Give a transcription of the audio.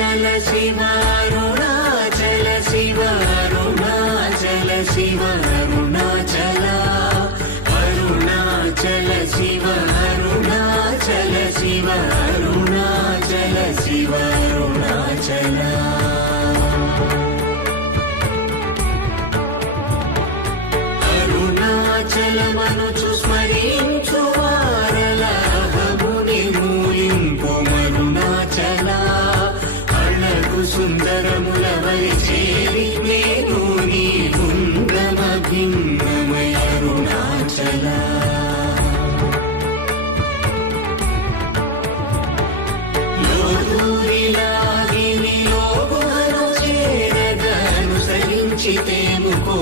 शिव अरुणाचल शिव अरुणाचल शिव अरुणाचल अरुणाचल शिव अरुणाचल शिव अरुणाचल शिव अरुणाचल अरुणाचल मनुचु स्मरिंचु वारलहमुनि मूलिंपु मरुणाचल अळगु सुंदरमुलवरि चेरि नेनु नी गुंडम भिन्नमय अरुणाचल लोदूरिलागिनि लोगुवनु चेरगनुसरिंचितेमुको